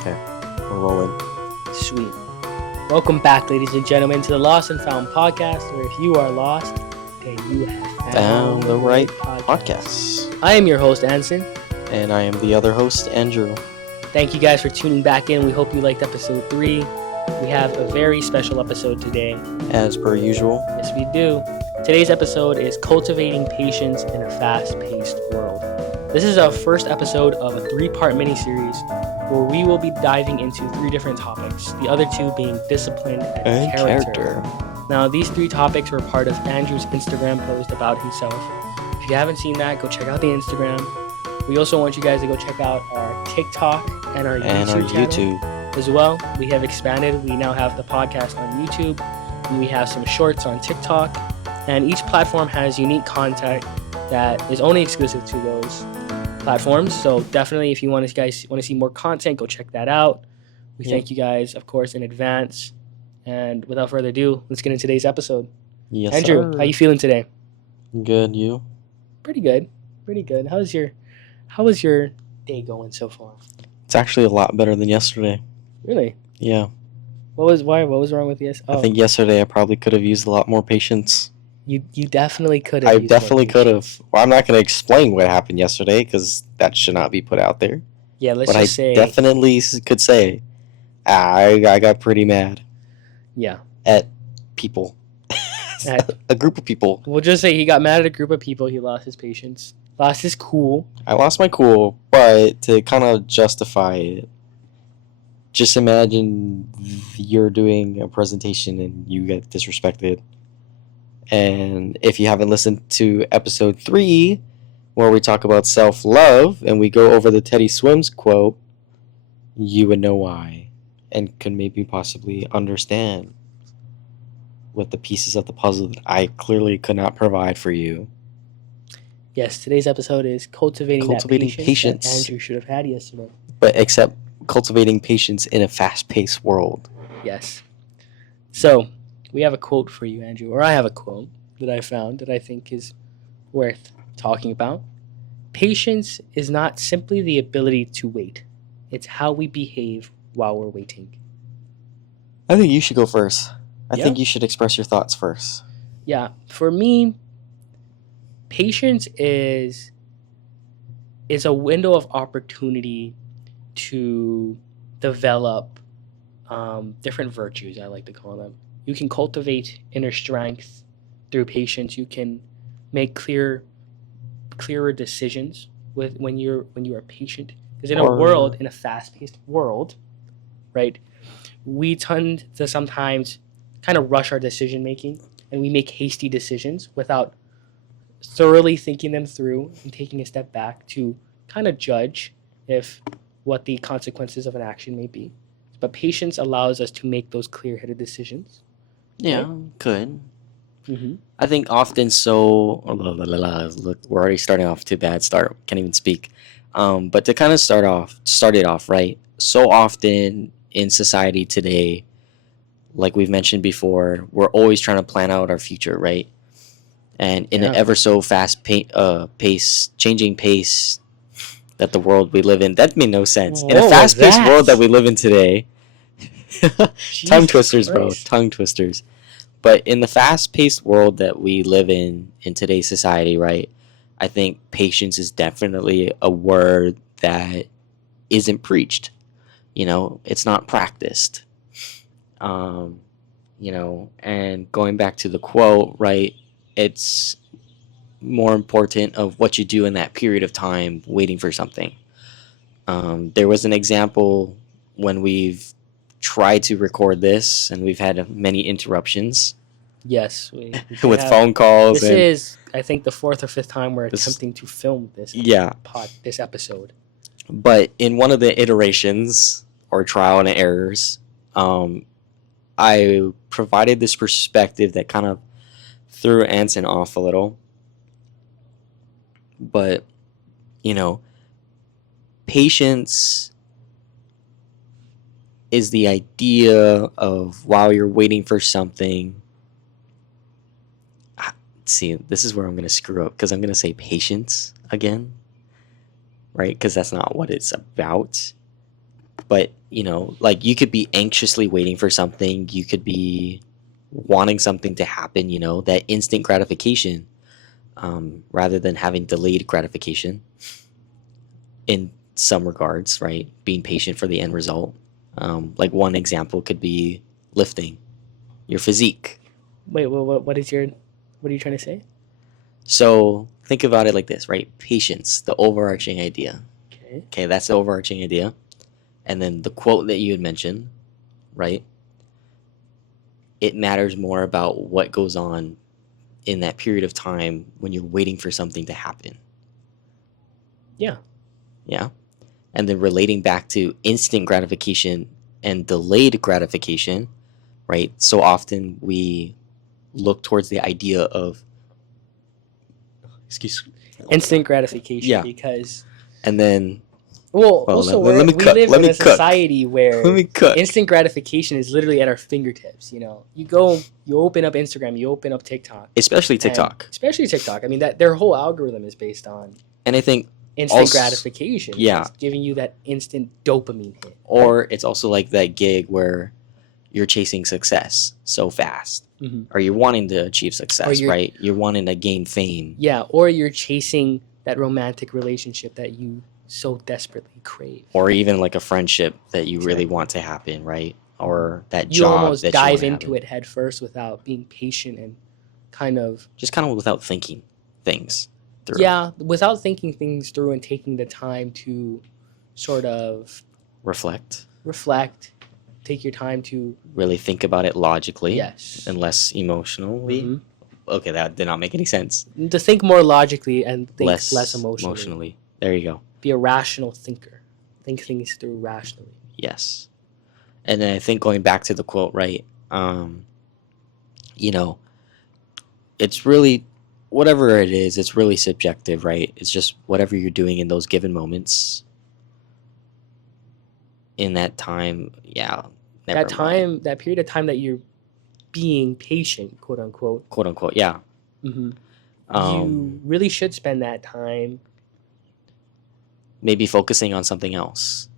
Okay, we're rolling. Sweet. Welcome back, ladies and gentlemen, to the Lost and Found podcast, where if you are lost, then you have found the right podcast. I am your host, Anson. And I am the other host, Andrew. Thank you guys for tuning back in. We hope you liked episode 3. We have a very special episode today. As per usual. Yes, we do. Today's episode is Cultivating Patience in a Fast-Paced World. This is our first episode of a 3-part miniseries where we will be diving into 3 different topics, the other 2 being discipline and character. Now, these 3 topics were part of Andrew's Instagram post about himself. If you haven't seen that, go check out the Instagram. We also want you guys to go check out our TikTok and our YouTube channel as well. We have expanded. We now have the podcast on YouTube, and we have some shorts on TikTok. And each platform has unique content that is only exclusive to those platforms. So definitely, if you want to see more content, go check that out. We thank you guys, of course, in advance. And without further ado, let's get into today's episode. Yes, Andrew, sir. how you feeling today? Good, you? Pretty good. How was your day going so far? It's actually a lot better than yesterday. Really? Yeah. What was wrong with yes? I think yesterday I probably could have used a lot more patience. You definitely could have. I definitely could have. Well, I'm not going to explain what happened yesterday because that should not be put out there. Yeah, let's but just say. But I definitely could say I got pretty mad. Yeah. At people. At a group of people. We'll just say he got mad at a group of people. He lost his patience. Lost his cool. I lost my cool, but to kind of justify it, just imagine you're doing a presentation and you get disrespected. And if you haven't listened to episode 3, where we talk about self-love and we go over the Teddy Swims quote, you would know why and could maybe possibly understand what the pieces of the puzzle that I clearly could not provide for you. Yes, today's episode is cultivating patience that Andrew should have had yesterday. But except cultivating patience in a fast-paced world. Yes. So, we have a quote for you, Andrew, or I have a quote that I found that I think is worth talking about. Patience is not simply the ability to wait. It's how we behave while we're waiting. I think you should go first. I think you should express your thoughts first. Yeah, for me, patience is a window of opportunity to develop different virtues, I like to call them. You can cultivate inner strength through patience. You can make clearer decisions when you are patient. Because in a fast-paced world, right, we tend to sometimes kind of rush our decision making, and we make hasty decisions without thoroughly thinking them through and taking a step back to kind of judge what the consequences of an action may be. But patience allows us to make those clear-headed decisions. Yeah, could. Mm-hmm. I think often so. Look, we're already starting off to a bad start. Can't even speak. But to kind of start it off right. So often in society today, like we've mentioned before, we're always trying to plan out our future, right? And in an ever so fast changing pace that the world we live in, that made no sense. In a fast-paced world that we live in today, tongue twisters, bro, tongue twisters. But in the fast-paced world that we live in today's society, right, I think patience is definitely a word that isn't preached. You know, it's not practiced. You know, and going back to the quote, right, it's more important of what you do in that period of time waiting for something. There was an example when we've tried to record this and we've had many interruptions. Yes. With phone calls. This is, I think, the 4th or 5th time we're attempting to film this this episode. But in one of the iterations or trial and errors, I provided this perspective that kind of threw Anson off a little. But, you know, patience is the idea of while you're waiting for something. See, this is where I'm going to screw up because I'm going to say patience again, right? Because that's not what it's about. But, like you could be anxiously waiting for something. You could be wanting something to happen, that instant gratification, rather than having delayed gratification in some regards, right? Being patient for the end result. Like one example could be lifting your physique. Wait, what are you trying to say? So think about it like this, right? Patience, the overarching idea. Okay. Okay, that's the overarching idea. And then the quote that you had mentioned, right? It matters more about what goes on in that period of time when you're waiting for something to happen. Yeah. Yeah. And then relating back to instant gratification and delayed gratification, right? So often we look towards the idea of Instant gratification. Yeah. Because and then also let me we cook. live Let in me a cook. society where Let me cook. instant gratification is literally at our fingertips. You open up Instagram, you open up TikTok, Especially TikTok. especially TikTok. I mean, that their whole algorithm is based on And I think instant gratification. Yeah. It's giving you that instant dopamine hit. Or it's also like that gig where you're chasing success so fast. Mm-hmm. Or you're wanting to achieve success, right? You're wanting to gain fame. Yeah, or you're chasing that romantic relationship that you so desperately crave. Or even like a friendship that you really want to happen, right? Or that You job almost that dive you into it head first without being patient and kind of without thinking things through. Yeah, without thinking things through and taking the time to sort of reflect, take your time to really think about it logically, yes, and less emotionally. Mm-hmm. Okay, that did not make any sense. To think more logically and think less emotionally. There you go. Be a rational thinker. Think things through rationally. Yes. And then I think going back to the quote, right? It's really whatever it is, it's really subjective, right? It's just whatever you're doing in those given moments. In that time, yeah. That period of time that you're being patient, quote unquote, yeah. Mm-hmm. You really should spend that time maybe focusing on something else.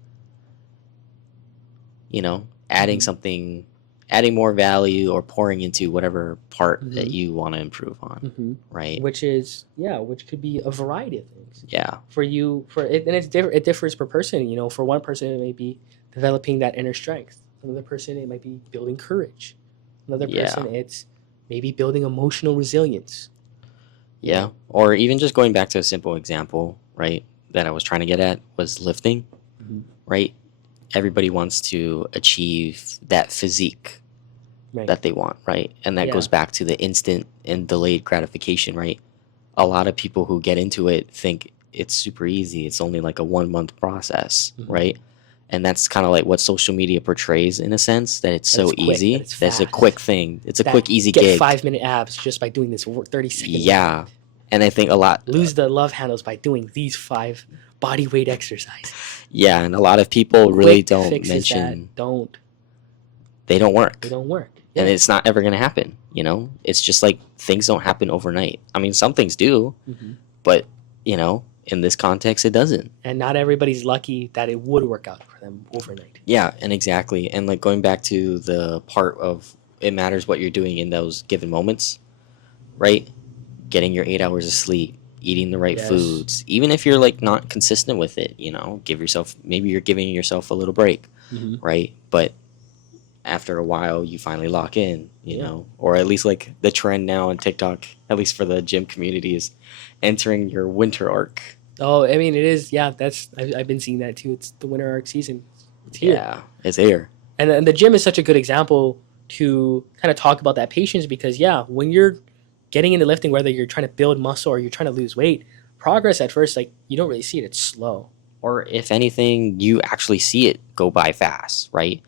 Adding something, adding more value or pouring into whatever part that you want to improve on, right? Which could be a variety of things. Yeah. And it differs per person. For one person, it may be developing that inner strength. Another person, it might be building courage. Another person, it's maybe building emotional resilience. Yeah. Or even just going back to a simple example, right, that I was trying to get at was lifting, right? Everybody wants to achieve that physique that they want, right? And that goes back to the instant and delayed gratification, right? A lot of people who get into it think it's super easy. It's only like a 1 month process, right? And that's kind of like what social media portrays in a sense, that it's so easy. That's a quick thing. It's a quick, easy gig. Get 5-minute abs just by doing this 30 seconds. Yeah. And I think a lot... Lose the love handles by doing these 5 body weight exercises. Yeah, and a lot of people really don't mention... They don't work. Yeah. And it's not ever going to happen, It's just like things don't happen overnight. I mean, some things do, but, in this context, it doesn't. And not everybody's lucky that it would work out for them overnight. Yeah, and exactly. And like going back to the part of it matters what you're doing in those given moments, right? Getting your 8 hours of sleep, eating the right foods, even if you're like not consistent with it, maybe you're giving yourself a little break, right? But after a while, you finally lock in, or at least like the trend now on TikTok, at least for the gym community, is entering your winter arc. Oh, I mean, it is. Yeah, I've been seeing that too. It's the winter arc season. It's here. Yeah, it's here. And the gym is such a good example to kind of talk about that patience because, when you're getting into lifting, whether you're trying to build muscle or you're trying to lose weight, progress at first, like, you don't really see it. It's slow. Or if anything, you actually see it go by fast, right?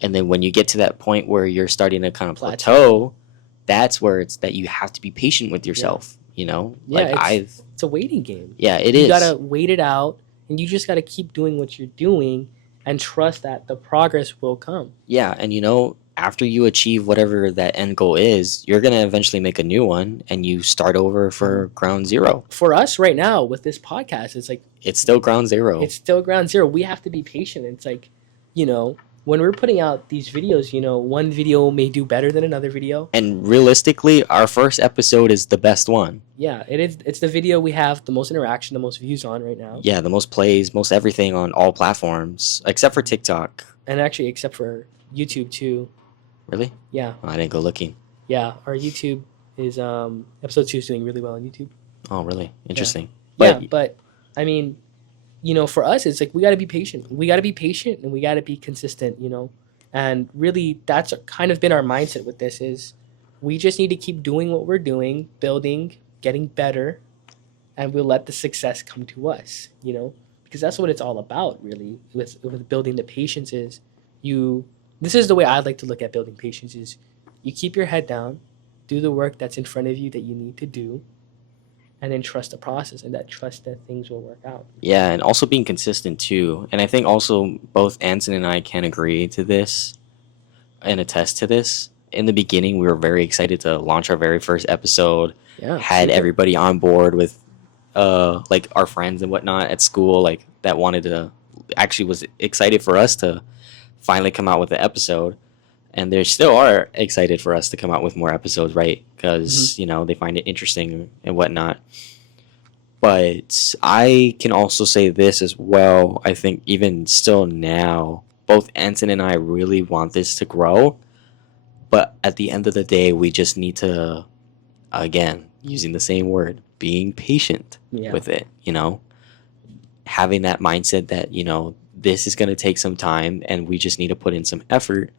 And then when you get to that point where you're starting to kind of plateau, that's where it's that you have to be patient with yourself, Yeah, it's a waiting game. Yeah, it is. You got to wait it out, and you just got to keep doing what you're doing and trust that the progress will come. Yeah, and after you achieve whatever that end goal is, you're going to eventually make a new one, and you start over for ground zero. For us right now with this podcast, it's like... It's still ground zero. It's still ground zero. We have to be patient. It's like... you know, when we're putting out these videos, one video may do better than another video. And realistically, our first episode is the best one. Yeah, it is. It's the video we have the most interaction, the most views on right now. Yeah, the most plays, most everything on all platforms except for TikTok. And actually, except for YouTube too. Really? Yeah. Oh, I didn't go looking. Yeah, our YouTube is episode 2 is doing really well on YouTube. Oh, really? Interesting. Yeah, but I mean, for us, it's like we got to be patient. We got to be patient and we got to be consistent. And really, that's kind of been our mindset with this is we just need to keep doing what we're doing, building, getting better, and we'll let the success come to us. Because that's what it's all about, really. With building the patience is you. This is the way I like to look at building patience is you keep your head down, do the work that's in front of you that you need to do, and then trust the process and that trust that things will work out. Yeah, and also being consistent too. And I think also both Anson and I can agree to this and attest to this. In the beginning, we were very excited to launch our very first episode. Yeah, had super. everybody on board with like our friends and whatnot at school, like that wanted to actually was excited for us to finally come out with an episode. And they still are excited for us to come out with more episodes, right? Because they find it interesting and whatnot. But I can also say this as well. I think even still now, both Anson and I really want this to grow. But at the end of the day, we just need to, again, using the same word, being patient with it, having that mindset that, this is going to take some time and we just need to put in some effort.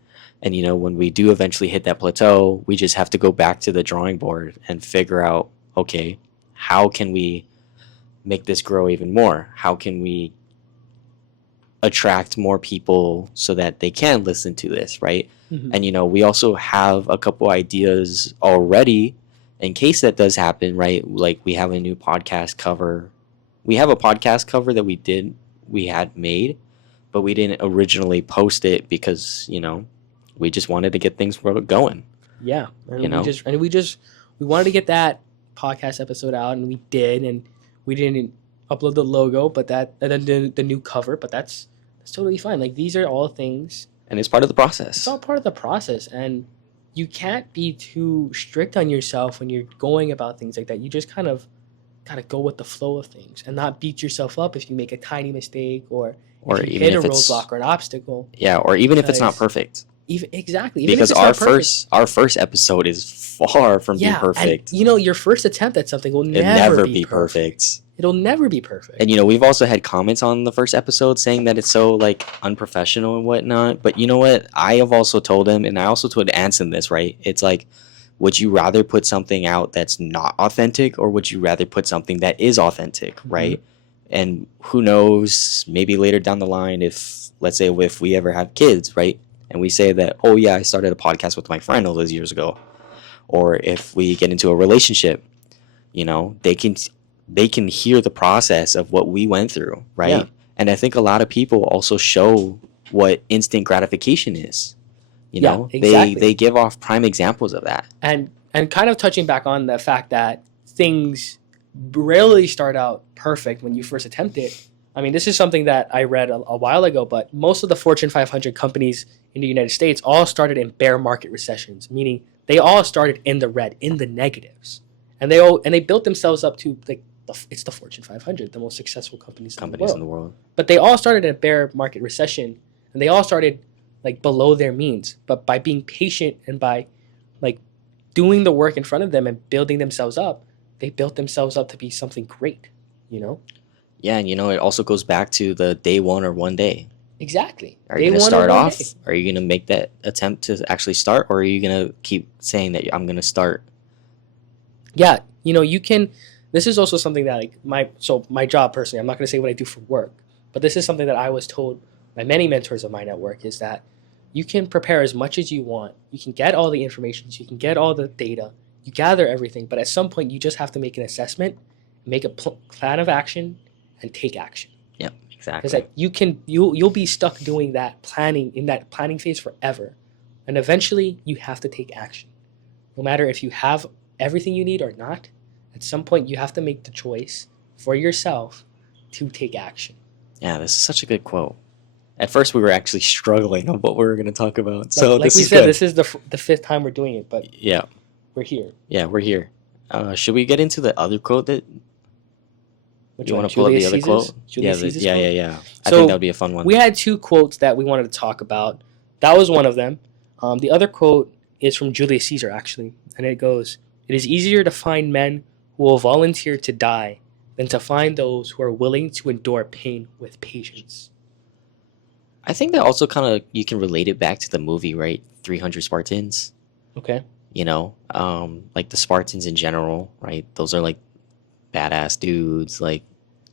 And, when we do eventually hit that plateau, we just have to go back to the drawing board and figure out, okay, how can we make this grow even more? How can we attract more people so that they can listen to this, right? And we also have a couple ideas already in case that does happen, right? Like we have a new podcast cover. We have a podcast cover that we had made, but we didn't originally post it because we just wanted to get things going. Yeah, and we wanted to get that podcast episode out, and we did, and we didn't upload the logo, but the new cover, but that's totally fine. Like these are all things, and it's part of the process. It's all part of the process, and you can't be too strict on yourself when you're going about things like that. You just kind of gotta go with the flow of things and not beat yourself up if you make a tiny mistake or if you hit a roadblock or an obstacle. Yeah, or even if it's not perfect. Exactly. Even because our first episode is far from being perfect. And, your first attempt at something will never be perfect. It'll never be perfect. And we've also had comments on the first episode saying that it's so like unprofessional and whatnot. But you know what? I have also told him, and I also told Anson this, right? It's like, would you rather put something out that's not authentic, or would you rather put something that is authentic, right? And who knows? Maybe later down the line, if let's say if we ever have kids, right? And we say that, oh yeah, I started a podcast with my friend all those years ago. Or if we get into a relationship, they can hear the process of what we went through, right? Yeah. And I think a lot of people also show what instant gratification is. Exactly. They give off prime examples of that. And kind of touching back on the fact that things rarely start out perfect when you first attempt it. I mean, this is something that I read a while ago, but most of the Fortune 500 companies in the United States all started in bear market recessions, meaning they all started in the red, in the negatives, and they built themselves up to like it's the Fortune 500, the most successful companies in the world. But they all started in a bear market recession, and they all started like below their means. But by being patient and by like doing the work in front of them and building themselves up, they built themselves up to be something great. Yeah, and it also goes back to the day one or one day. Exactly. Are you going to start off? Are you going to make that attempt to actually start? Or are you going to keep saying that I'm going to start? Yeah, you can. This is also something that my job personally, I'm not going to say what I do for work, but this is something that I was told by many mentors of mine at work is that you can prepare as much as you want. You can get all the information. You can get all the data. You gather everything. But at some point, you just have to make an assessment, make a plan of action, and take action. Yep, exactly. Because you'll be stuck doing that planning phase forever, and eventually you have to take action. No matter if you have everything you need or not, at some point you have to make the choice for yourself to take action. Yeah, this is such a good quote. At first, we were actually struggling on what we were going to talk about. Like So like this we is said, good. this is the fifth time we're doing it, but Yeah, we're here. yeah, we're here. Should we get into the other quote that Which you want one? to pull up the Julius other Caesar's? quote? Yeah, Julius Caesar's yeah, yeah, quote? yeah. I think that would So be a fun one. we had two quotes that we wanted to talk about. That was one of them. The other quote is from Julius Caesar, actually, and it goes, "It is easier to find men who will volunteer to die than to find those who are willing to endure pain with patience." I think that also kind of you can relate it back to the movie, right? 300 Spartans. Okay. Like the Spartans in general, right? Those are like badass dudes, like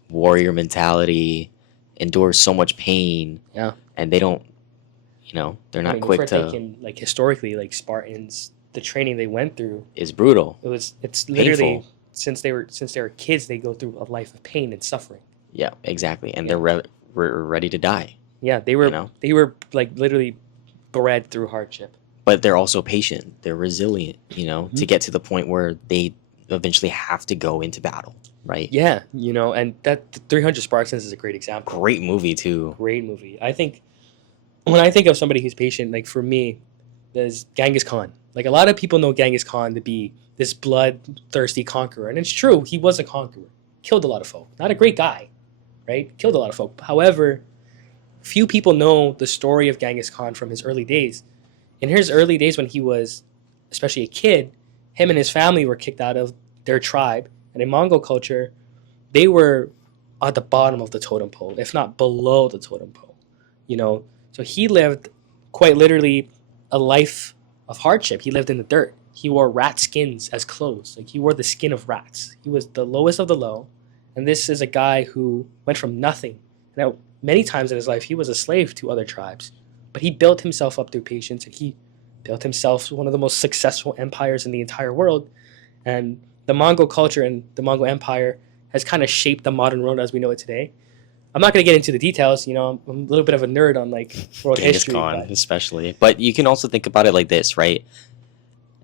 warrior mentality, endure so much pain, Yeah. and they don't, they're I not mean, if quick we're to. thinking like historically, like Spartans, the training they went through, Is brutal, it's literally painful. since they were kids, they go through a life of pain and suffering. Yeah, exactly, and Yeah. we're ready to die, Yeah, you know. they were like literally bred through hardship. But they're also patient. They're resilient, to Mhm. get to the point where they eventually have to go into battle, right? Yeah, and that 300 Spartans is a great example. Great movie too. Great movie. I think when I think of somebody who's patient, like for me, there's Genghis Khan. Like a lot of people know Genghis Khan to be this bloodthirsty conqueror, and it's true. He was a conqueror, killed a lot of folk. Not a great guy, right? Killed a lot of folk. However, few people know the story of Genghis Khan from his early days. In his early days, when he was especially a kid, him and his family were kicked out of their tribe, and in Mongol culture, they were at the bottom of the totem pole, if not below the totem pole. You know, so he lived quite literally a life of hardship. He lived in the dirt. He wore rat skins as clothes. Like he wore the skin of rats. He was the lowest of the low. And this is a guy who went from nothing. Now, many times in his life, he was a slave to other tribes, but he built himself up through patience, and he built himself one of the most successful empires in the entire world. And the Mongol culture and the Mongol Empire has kind of shaped the modern world as we know it today. I'm not going to get into the details. I'm a little bit of a nerd on like world Genghis history, Khan, but especially. But you can also think about it like this, right?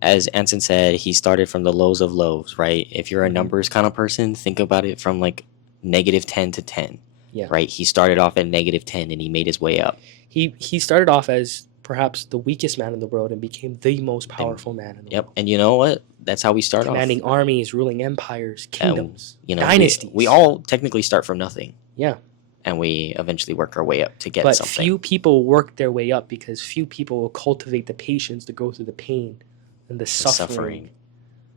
As Anson said, he started from the lows of lows, right? If you're a numbers kind of person, think about it from like -10 to 10, yeah, right? He started off at -10 and he made his way up. he started off as perhaps the weakest man in the world and became the most powerful man in the Yep. world. And you know what? That's how we start Commanding off. armies, ruling empires, kingdoms, We, dynasties. we all technically start from nothing. Yeah. And we eventually work our way up to get But something. few people work their way up because few people will cultivate the patience to go through the pain and the suffering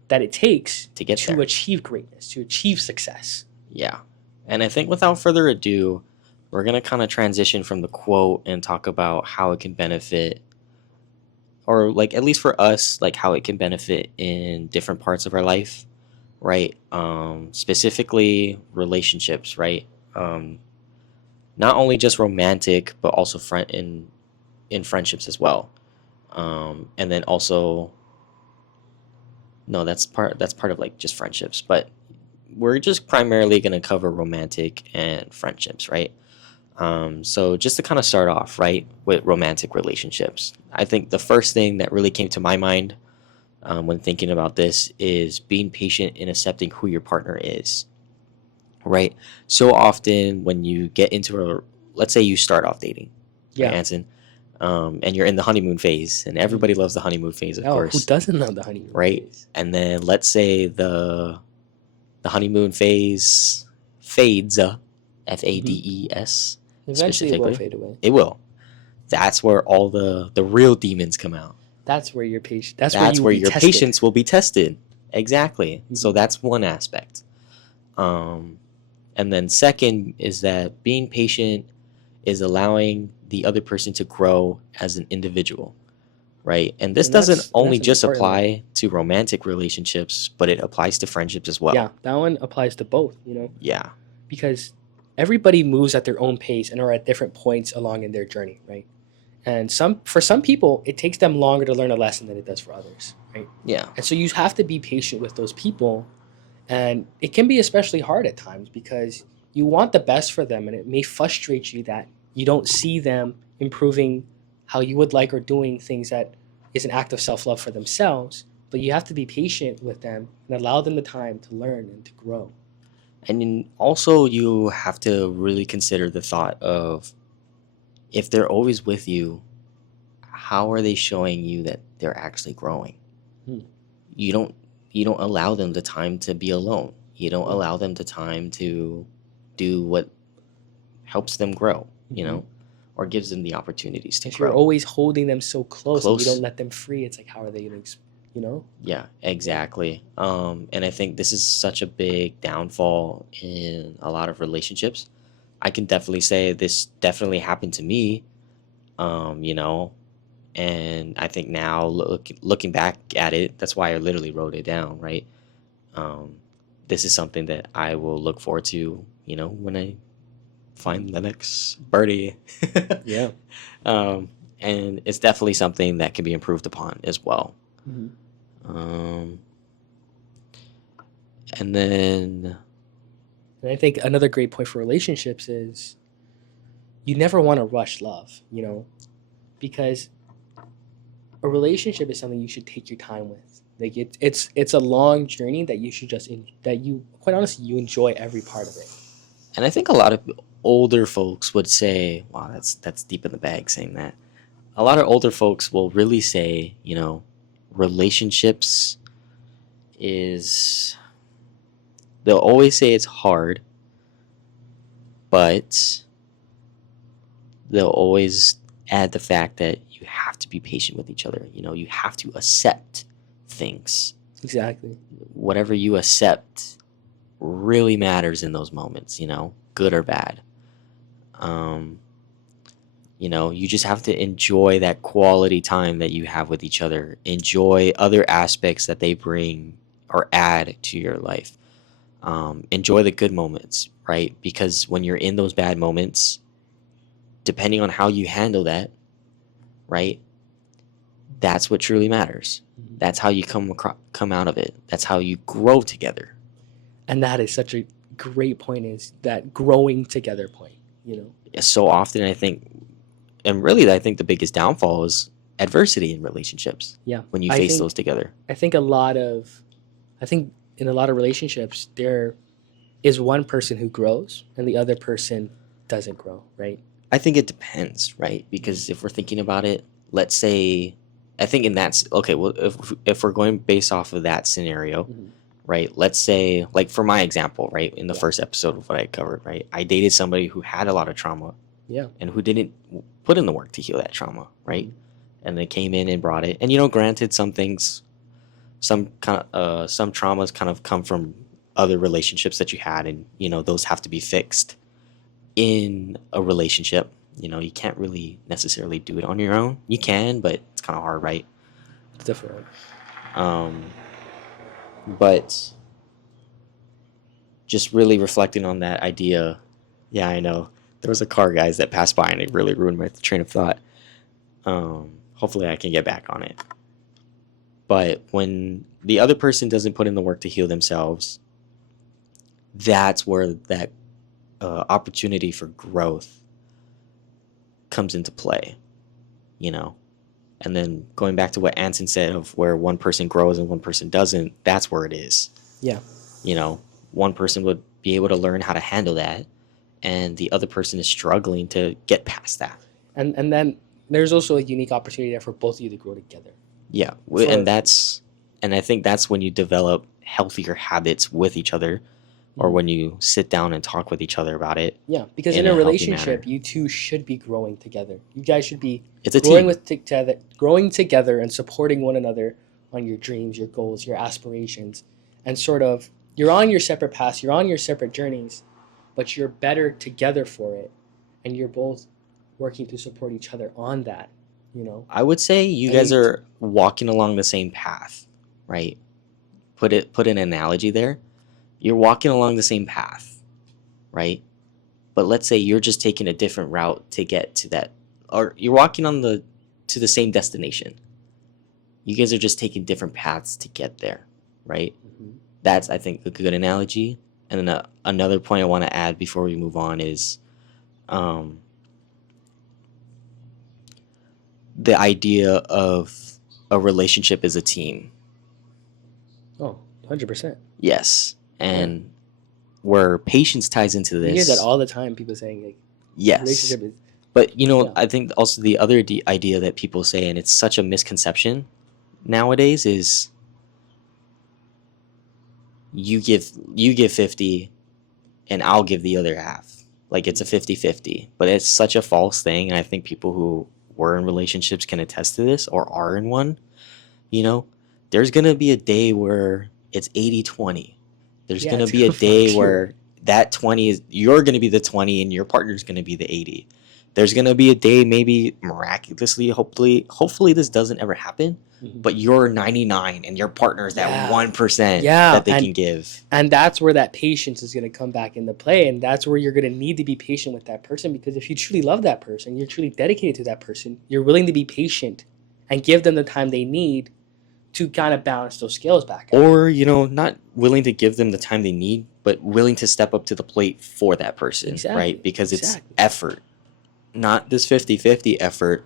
that it takes to get to there. achieve greatness, to achieve success. Yeah. And I think without further ado, we're going to kind of transition from the quote and talk about how it can benefit, or like at least for us, like how it can benefit in different parts of our life, right? Specifically relationships, right? Not only just romantic, but also in friendships as well. And then also, no, that's part of like just friendships, but we're just primarily going to cover romantic and friendships, right? So just to kind of start off, right, with romantic relationships, I think the first thing that really came to my mind when thinking about this is being patient in accepting who your partner is, right? So often when you get into let's say you start off dating, Yeah. right, Anson, and you're in the honeymoon phase, and everybody loves the honeymoon phase, of Who course, doesn't love the honeymoon right? phase? And then let's say the honeymoon phase fades, FADES. Eventually it will Specifically, fade away. it will. That's where all the real demons come out. That's where your patience. That's where your tested. patience will be tested. Exactly. Mm-hmm. So that's one aspect. And then second is that being patient is allowing the other person to grow as an individual, right? And this doesn't only just apply to romantic relationships, but it applies to friendships as well. Yeah, that one applies to both. Yeah. Because everybody moves at their own pace and are at different points along in their journey, right? And for some people, it takes them longer to learn a lesson than it does for others, right? Yeah. And so you have to be patient with those people, and it can be especially hard at times because you want the best for them, and it may frustrate you that you don't see them improving how you would like or doing things that is an act of self-love for themselves, but you have to be patient with them and allow them the time to learn and to grow. And then also you have to really consider the thought of if they're always with you, how are they showing you that they're actually growing? Hmm. You don't allow them the time to be alone. You don't Yeah. allow them the time to do what helps them grow, Mhm. or gives them the opportunities to If you're grow. always holding them so close and you don't Close. let them free, it's like, how are they gonna, you know? Yeah, exactly. And I think this is such a big downfall in a lot of relationships. I can definitely say this definitely happened to me, you know, and I think now looking back at it, that's why I literally wrote it down, right? Um, this is something that I will look forward to, when I find the next birdie. Yeah. um, and it's definitely something that can be improved upon as well. Mhm. Um, and then, And I think another great point for relationships is you never want to rush love, because a relationship is something you should take your time with. Like it's a long journey that you should that you quite honestly you enjoy every part of it. and I think a lot of older folks would say, "Wow, that's deep in the bag," saying that. A lot of older folks will really say, relationships is. They'll always say it's hard, but they'll always add the fact that you have to be patient with each other. You have to accept things. Exactly. Whatever you accept really matters in those moments, good or bad. Um, you just have to enjoy that quality time that you have with each other. Enjoy other aspects that they bring or add to your life. Enjoy the good moments, right? Because when you're in those bad moments, depending on how you handle that, right? That's what truly matters. Mhm. That's how you come out of it. That's how you grow together. And that is such a great point, is that growing together point. So often, I think, and really, I think the biggest downfall is adversity in relationships Yeah. when you I face those think together. I think I think in a lot of relationships there is one person who grows and the other person doesn't grow, right? I think it depends, right? Because if we're thinking about it, let's say, I think in that's okay. Well, if we're going based off of that scenario, Mhm. right? Let's say, like for my example, right, in the Yeah. first episode of what I covered, right, I dated somebody who had a lot of trauma Yeah. and who didn't put in the work to heal that trauma, right? Mhm. And they came in and brought it. And granted, some things, some traumas kind of come from other relationships that you had, and those have to be fixed in a relationship. You can't really necessarily do it on your own. You can, but it's kind of hard, right? Definitely. Um, but just really reflecting on that idea, yeah, I know there was a car, guys, that passed by and it really ruined my train of thought. Hopefully, I can get back on it. But when the other person doesn't put in the work to heal themselves, that's where that opportunity for growth comes into play, you know? And then going back to what Anson said of where one person grows and one person doesn't, that's where it is. Yeah. One person would be able to learn how to handle that, and the other person is struggling to get past that. And then there's also a unique opportunity there for both of you to grow together. Yeah, For and I think that's when you develop healthier habits with each other, or when you sit down and talk with each other about it Yeah, because in in a a healthy manner. relationship, you two should be growing together. You guys should be It's a growing team. growing together and supporting one another on your dreams, your goals, your aspirations, and sort of you're on your separate paths, you're on your separate journeys, but you're better together for it, and you're both working to support each other on that. I would say you And guys are walking along the same path, right? Put an analogy there. You're walking along the same path, right? But let's say you're just taking a different route to get to that, or you're walking to the same destination. You guys are just taking different paths to get there, right? Mhm. That's, I think, a good analogy. And then another point I want to add before we move on is um, the idea of a relationship as a team. Oh, 100%. Yes. And where patience ties into You hear that this. all the time, people saying like Yes. relationship is But Yeah. I think also the other idea that people say, and it's such a misconception nowadays, is you give 50 and I'll give the other half. Like it's a 50-50. But it's such a false thing, and I think people who were in relationships can attest to this or are in one. You know, there's going to be a day where it's 80-20. There's Yeah, going to it's be a gonna day fluctuate. where that 20 is you're going to be the 20 and your partner's going to be the 80. There's going to be a day, maybe miraculously, hopefully this doesn't ever happen, but you're 99 and your partner is that Yeah. 1% Yeah, that they and can give. and that's where that patience is going to come back into play, and that's where you're going to need to be patient with that person, because if you truly love that person, you're truly dedicated to that person, you're willing to be patient and give them the time they need to kind of balance those scales back out. Or, not willing to give them the time they need, but willing to step up to the plate for that person, Exactly, right? Because it's exactly. effort, not this 50-50 effort,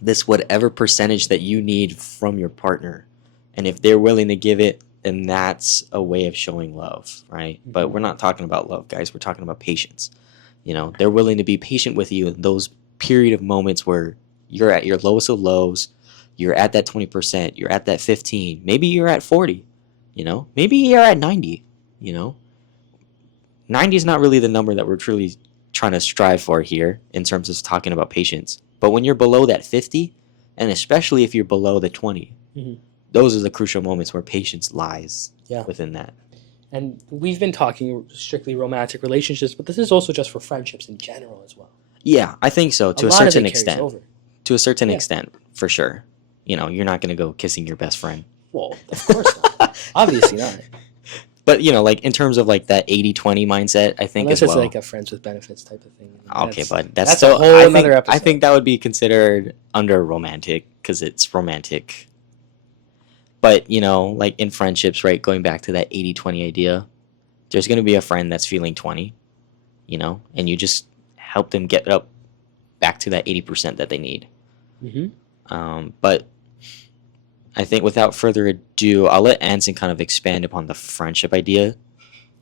this whatever percentage that you need from your partner. And if they're willing to give it, then that's a way of showing love, right? But we're not talking about love, guys. We're talking about patience. They're willing to be patient with you in those period of moments where you're at your lowest of lows, you're at that 20%, you're at that 15, maybe you're at 40, maybe you're at 90, 90 is not really the number that we're truly trying to strive for here in terms of talking about patience. But when you're below that 50, and especially if you're below the 20, those are the crucial moments where patience lies within that. And we've been talking strictly romantic relationships, but this is also just for friendships in general as well. Yeah, I think so, to a certain extent. Over. To a certain extent, for sure. You're not going to go kissing your best friend. Well, of course not. Obviously not. But, like, in terms of, like, that 80-20 mindset, I think unless as well. it's like a friends with benefits type of thing. Okay, but that's a still, whole another episode. I think that would be considered under romantic because it's romantic. But, like in friendships, right, going back to that 80-20 idea, there's going to be a friend that's feeling 20, and you just help them get up back to that 80% that they need. But I think without further ado, I'll let Anson kind of expand upon the friendship idea.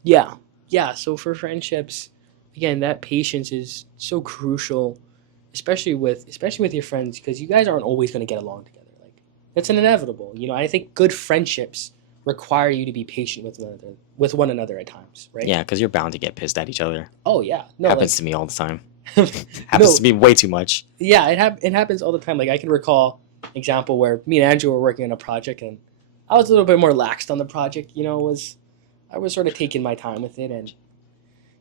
Yeah. So for friendships, again, that patience is so crucial, especially with your friends, because you guys aren't always going to get along together. Like, it's an inevitable. I think good friendships require you to be patient with one another at times, right? Yeah, because you're bound to get pissed at each other. Oh yeah, no, happens to me all the time. Happens to me way too much. Yeah, it happens all the time. Like, I can recall example where me and Andrew were working on a project, and I was a little bit more laxed on the project. I was sort of taking my time with it, and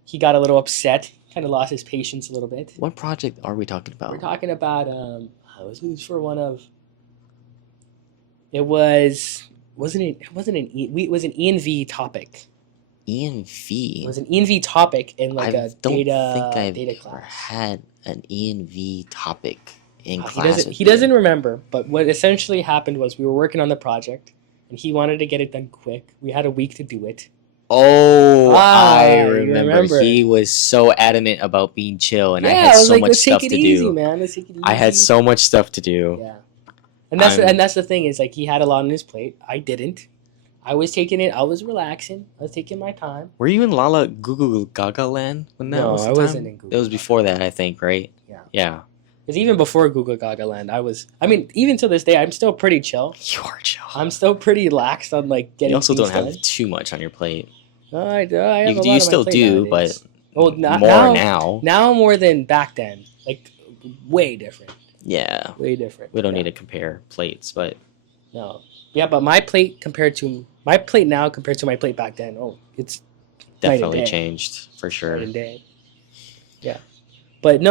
he got a little upset, kind of lost his patience a little bit. What project are we talking about? We're talking about it was for one of. It was wasn't it? It wasn't an it was an E&V topic. E&V. It was an E&V topic in like a data I've class. had an E&V topic in class. He doesn't remember, but what essentially happened was we were working on the project, and he wanted to get it done quick. We had a week to do it. Oh, I remember. He was so adamant about being chill, and I had so much stuff to do. Man. Let's take it easy. I had so much stuff to do. Yeah, and that's the thing is, like, he had a lot on his plate. I didn't. I was taking it. I was relaxing. I was taking my time. Were you in Lala Goo Gaga land when that was the time? No, I wasn't in Goo Goo. It was before that, I think, right? Yeah. Because even before Goo Goo Gaga land, even to this day, I'm still pretty chill. You are chill. I'm still pretty laxed on, like, getting. You also don't done. have too much on your plate. I have a lot you on still my plate do, nowadays. but more now. Now more than back then. Like, way different. Yeah. Way different. We don't need to compare plates, but. No. Yeah, but my plate now compared to my plate back then, it's definitely changed for sure. Night and day. Yeah. But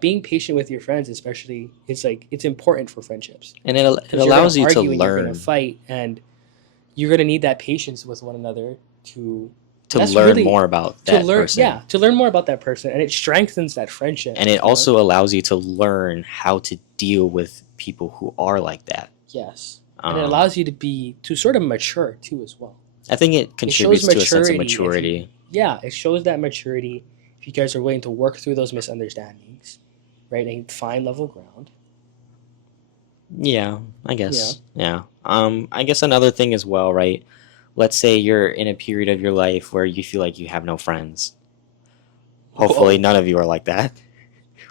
being patient with your friends, especially, it's important for friendships. And it allows you to learn. You're going to fight, and you're going to need that patience with one another to learn more about that person. Yeah, to learn more about that person, and it strengthens that friendship. And it also allows you to learn how to deal with people who are like that. Yes. And it allows you to sort of mature too as well. I think it contributes to a sense of maturity. It shows that maturity if you guys are willing to work through those misunderstandings, right, and find level ground. Yeah, I guess. Yeah. I guess another thing as well, right? Let's say you're in a period of your life where you feel like you have no friends. Hopefully, Whoa, none of you are like that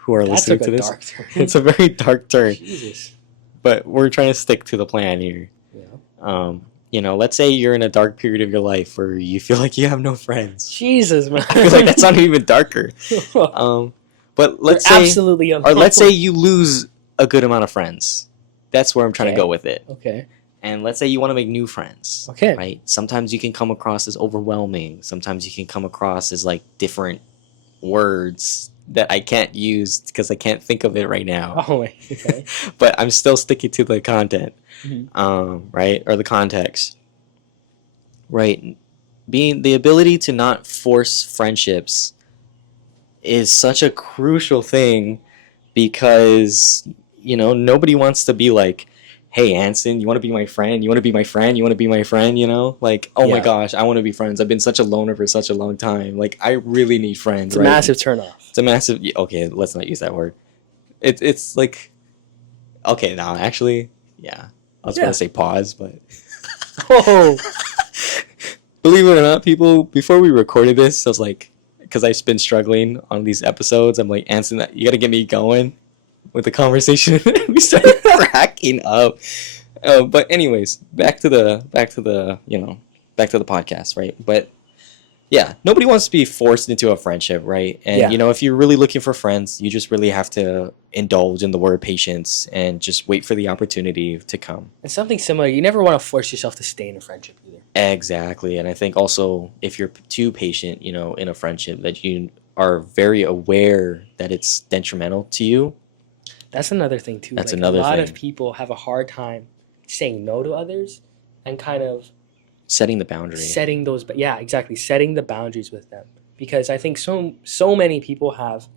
who are that listening took a to this. dark turn. It's a very dark turn, Jesus. but we're trying to stick to the plan here. Yeah. Let's say you're in a dark period of your life where you feel like you have no friends. Jesus, man. I feel like that's not even darker. But You're absolutely alone. let's say you lose a good amount of friends. That's where I'm trying to Okay. go with it. Okay. And let's say you want to make new friends. Okay. Right? Sometimes you can come across as overwhelming. Sometimes you can come across as like different words that I can't use because I can't think of it right now. Oh, wait. Okay. But I'm still sticking to the content, Mhm. right? Or the context, right? Being the ability to not force friendships is such a crucial thing because nobody wants to be like, hey Anson, you want to be my friend, you want to be my friend, you want to be my friend, like, oh my Yeah. gosh, I want to be friends, I've been such a loner for such a long time, like I really need friends, It's a right? massive turnoff. It's a massive, okay, let's not use that word. It's like, okay, now actually, yeah, I was Yeah. gonna say pause, but Oh. believe it or not, people, before we recorded this, I was like, because I've been struggling on these episodes, I'm like, Anson, you gotta get me going with the conversation. We started cracking up. But anyways, back to the back to the podcast, right? But yeah, nobody wants to be forced into a friendship, right? And Yeah. if you're really looking for friends, you just really have to indulge in the word patience and just wait for the opportunity to come. And something similar, you never want to force yourself to stay in a friendship either. Exactly. And I think also if you're too patient, in a friendship, that you are very aware that it's detrimental to you. That's another thing too. That's Like another a lot thing. of people have a hard time saying no to others and kind of Setting the boundary. setting those exactly, setting the boundaries with them. Because I think so many people have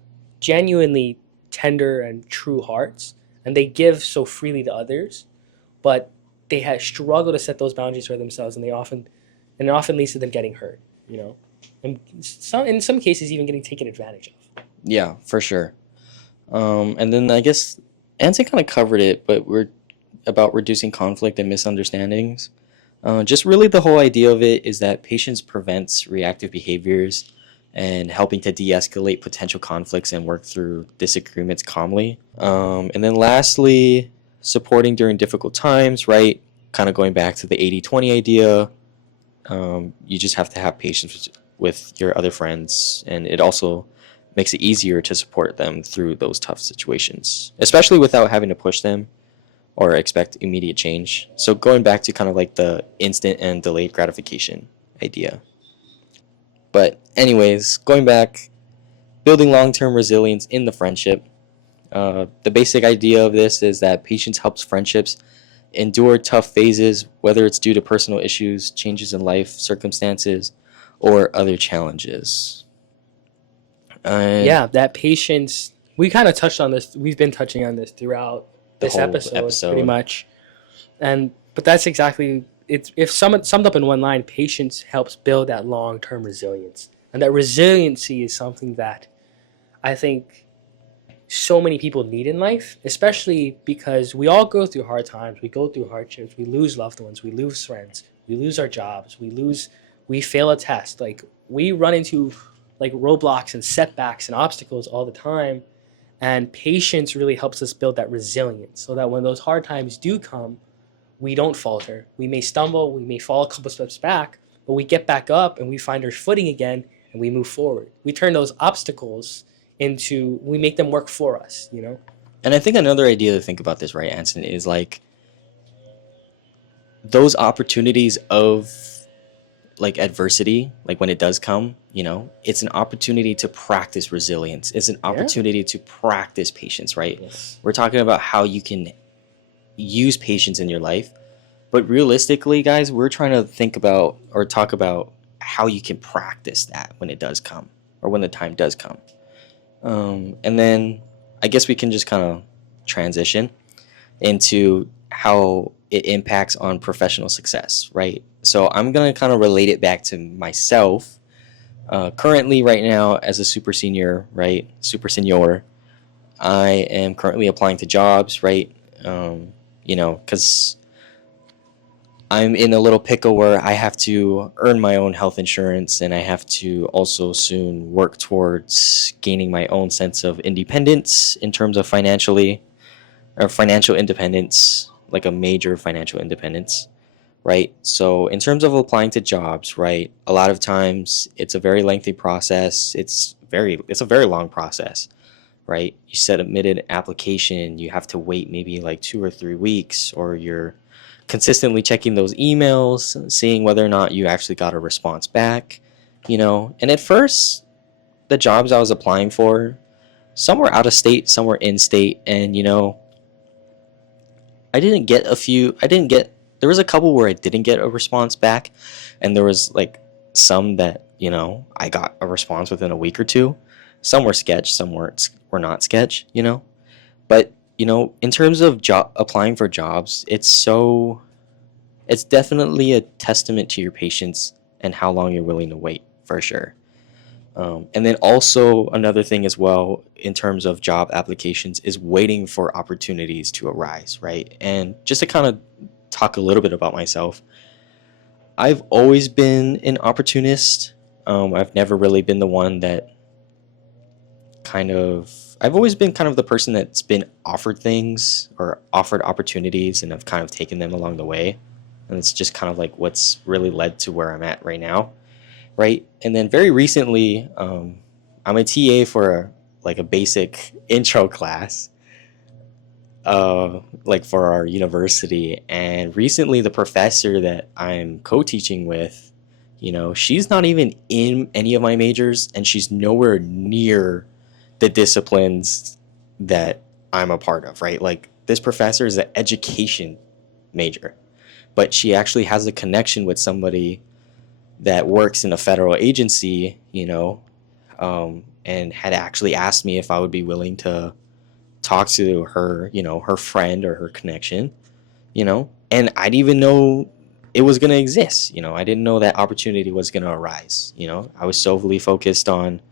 genuinely tender and true hearts and they give so freely to others, but they have struggled to set those boundaries for themselves and it often leads to them getting hurt, and in some cases even getting taken advantage of. Yeah, for sure. And then I guess Anson kind of covered it, but we're about reducing conflict and misunderstandings. Just really the whole idea of it is that patience prevents reactive behaviors and helping to de-escalate potential conflicts and work through disagreements calmly. And then lastly, supporting during difficult times, right? Kind of going back to the 80-20 idea. You just have to have patience with your other friends, and it also makes it easier to support them through those tough situations, especially without having to push them or expect immediate change. So going back to kind of like the instant and delayed gratification idea. But anyways, going back, building long-term resilience in the friendship. The basic idea of this is that patience helps friendships endure tough phases, whether it's due to personal issues, changes in life circumstances, or other challenges. Yeah, that patience. We kind of touched on this. We've been touching on this throughout The this whole episode, episode. pretty much. But that's exactly it's. If summed up in one line, patience helps build that long-term resilience, and that resiliency is something that I think so many people need in life, especially because we all go through hard times. We go through hardships. We lose loved ones. We lose friends. We lose our jobs. We fail a test. Like we run into like roadblocks and setbacks and obstacles all the time. And patience really helps us build that resilience so that when those hard times do come, we don't falter. We may stumble, we may fall a couple steps back, but we get back up and we find our footing again and we move forward. We turn those obstacles we make them work for us, And I think another idea to think about this, right, Anson, is like those opportunities of like adversity, like when it does come, it's an opportunity to practice resilience. It's an opportunity to practice patience, right? Yes. We're talking about how you can use patience in your life. But realistically, guys, we're trying to think about or talk about how you can practice that when it does come or when the time does come. And then I guess we can just kind of transition into how it impacts on professional success, right? So I'm going to kind of relate it back to myself. Currently, right now, as a super senior, right? Super senior, I am currently applying to jobs, right? Because I'm in a little pickle where I have to earn my own health insurance, and I have to also soon work towards gaining my own sense of independence in terms of financially or financial independence, like a major financial independence, right? So in terms of applying to jobs, right, a lot of times it's a very lengthy process. It's a very long process, right? You submit an application, you have to wait maybe like 2 or 3 weeks, or you're consistently checking those emails, seeing whether or not you actually got a response back, you know. And at first, the jobs I was applying for, some were out of state, some were in state, and you know, I didn't get, there was a couple where I didn't get a response back, and there was like some that, you know, I got a response within a week or two. Some were sketch, some were not sketch, you know. But, you know, in terms of job applying for jobs, it's definitely a testament to your patience and how long you're willing to wait, for sure. And then also another thing as well in terms of job applications is waiting for opportunities to arise, right? And just to kind of talk a little bit about myself, I've always been an opportunist. I've never really been the one that I've always been kind of the person that's been offered things or offered opportunities, and I've kind of taken them along the way. And it's just kind of like what's really led to where I'm at right now, right? And then very recently, I'm a TA for like a basic intro class, like for our university. And recently, the professor that I'm co-teaching with, you know, she's not even in any of my majors, and she's nowhere near the disciplines that I'm a part of, right? Like this professor is an education major, but she actually has a connection with somebody that works in a federal agency, you know, and had actually asked me if I would be willing to talk to her, you know, her friend or her connection, you know, and I didn't even know it was going to exist. You know, I didn't know that opportunity was going to arise. You know, I was solely focused on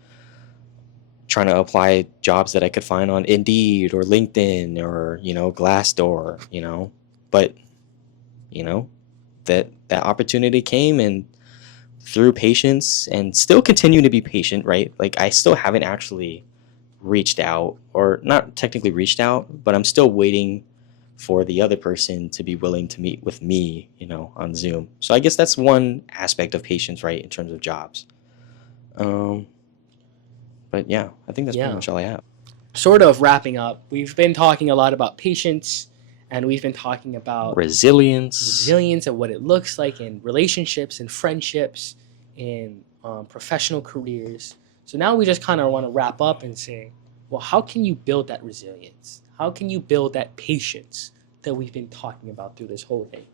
trying to apply jobs that I could find on Indeed or LinkedIn or, you know, Glassdoor, you know, but, you know, that opportunity came, and through patience and still continue to be patient, right? Like I still haven't actually reached out, or not technically reached out, but I'm still waiting for the other person to be willing to meet with me, you know, on Zoom. So I guess that's one aspect of patience, right, in terms of jobs. Um, but yeah, I think that's pretty Yeah. much all I have. Sort of wrapping up, we've been talking a lot about patience, and we've been talking about Resilience. resilience and what it looks like in relationships and friendships, in professional careers. So now we just kind of want to wrap up and say, well, how can you build that resilience? How can you build that patience that we've been talking about through this whole thing?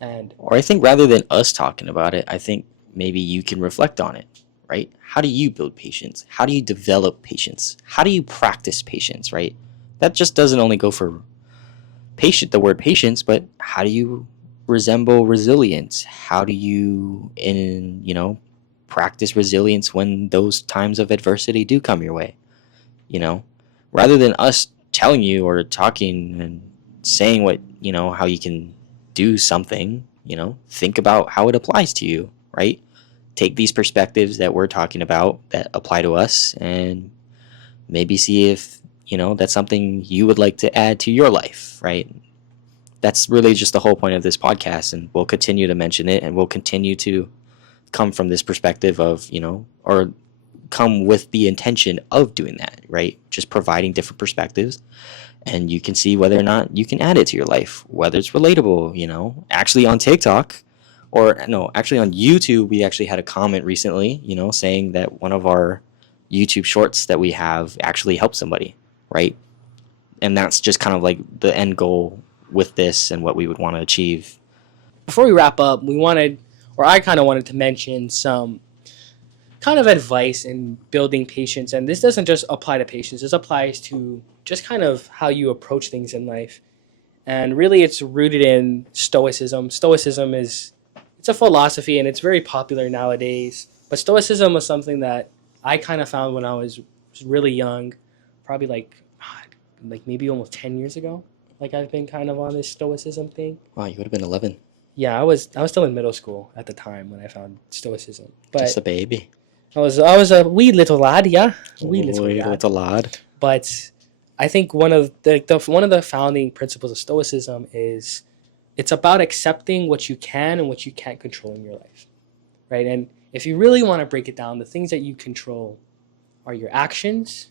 And Or I think rather than us talking about it, I think maybe you can reflect on it, right? How do you build patience? How do you develop patience? How do you practice patience, right? That just doesn't only go for the word patience, but how do you resemble resilience? How do you, you know, practice resilience when those times of adversity do come your way, you know? Rather than us telling you or talking and saying what, you know, how you can do something, you know, think about how it applies to you, right? Take these perspectives that we're talking about that apply to us, and maybe see if, you know, that's something you would like to add to your life, right? That's really just the whole point of this podcast, and we'll continue to mention it, and we'll continue to come from this perspective of, you know, or come with the intention of doing that, right? Just providing different perspectives, and you can see whether or not you can add it to your life, whether it's relatable, you know. Actually on TikTok, or no, actually on YouTube, we actually had a comment recently, you know, saying that one of our YouTube shorts that we have actually helped somebody, right? And that's just kind of like the end goal with this and what we would want to achieve. before we wrap up, I kind of wanted to mention some kind of advice in building patience. And this doesn't just apply to patience, this applies to just kind of how you approach things in life. And really, it's rooted in Stoicism. Stoicism is it's a philosophy, and it's very popular nowadays. But Stoicism was something that I kind of found when I was really young, probably like maybe almost 10 years ago. Like I've been kind of on this Stoicism thing. Wow, you would have been 11. Yeah, I was still in middle school at the time when I found Stoicism, Just a but baby. I was a wee little lad, yeah, a wee little Wait, lad. little lad. But I think one of the founding principles of Stoicism is it's about accepting what you can and what you can't control in your life, right? And if you really want to break it down, the things that you control are your actions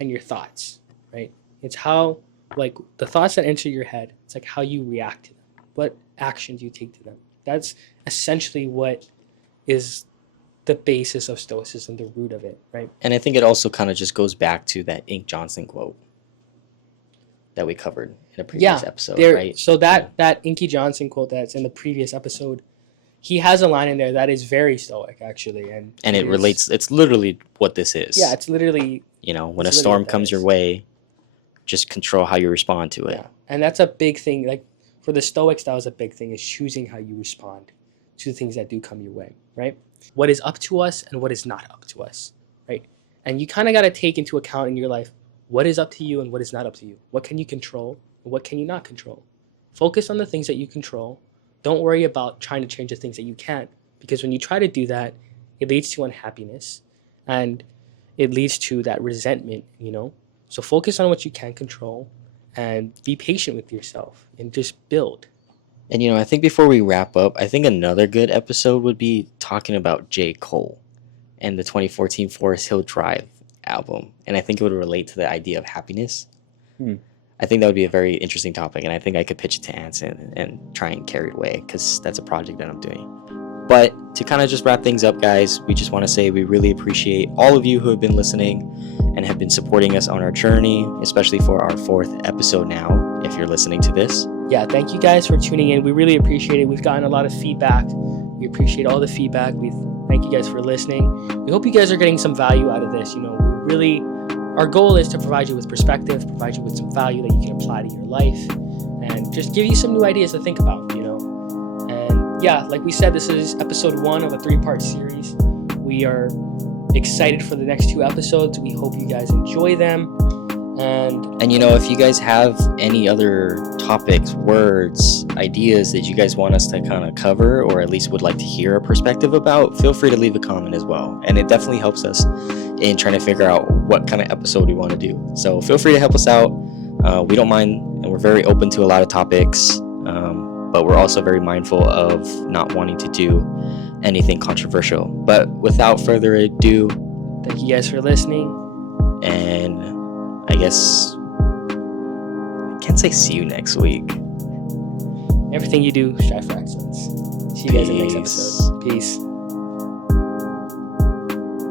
and your thoughts, right? It's how, like, the thoughts that enter your head, it's like how you react to them, what actions you take to them. That's essentially what is the basis of Stoicism, the root of it, right? And I think it also kind of just goes back to that Ink Johnson quote that we covered in a previous Yeah, episode, there. right? So Yeah. that Inky Johnson quote that's in the previous episode, he has a line in there that is very stoic, actually, and And it is, relates, it's literally what this is. Yeah, it's literally When a it's literally storm what that comes your is. way, just control how you respond to it. Yeah, and that's a big thing. Like for the Stoics, that was a big thing: is choosing how you respond to the things that do come your way, right? What is up to us and what is not up to us, right? And you kind of got to take into account in your life what is up to you and what is not up to you. What can you control and what can you not control? Focus on the things that you control. Don't worry about trying to change the things that you can't, because when you try to do that, it leads to unhappiness and it leads to that resentment. So focus on what you can control and be patient with yourself and just build. And I think before we wrap up, I think another good episode would be talking about J. Cole and the 2014 Forest Hill Drive album. And I think it would relate to the idea of happiness. Hmm. I think that would be a very interesting topic, and I think I could pitch it to Anson and try and carry it away because that's a project that I'm doing. But to kind of just wrap things up, guys, we just want to say we really appreciate all of you who have been listening and have been supporting us on our journey, especially for our 4th episode now, if you're listening to this. Yeah, thank you guys for tuning in. We really appreciate it. We've gotten a lot of feedback. We appreciate all the feedback. We thank you guys for listening. We hope you guys are getting some value out of this. Our goal is to provide you with perspective, provide you with some value that you can apply to your life, and just give you some new ideas to think about. And yeah, like we said, this is episode 1 of a 3-part series. We are excited for the next 2 episodes. We hope you guys enjoy them. And if you guys have any other topics, words, ideas that you guys want us to kind of cover, or at least would like to hear a perspective about, feel free to leave a comment as well. And it definitely helps us in trying to figure out what kind of episode we want to do. So feel free to help us out. We don't mind, and we're very open to a lot of topics, but we're also very mindful of not wanting to do anything controversial. But without further ado, thank you guys for listening. And I guess I can't say see you next week. Everything you do, strive for excellence. See you guys in the next episode. Peace.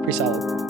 Pretty solid.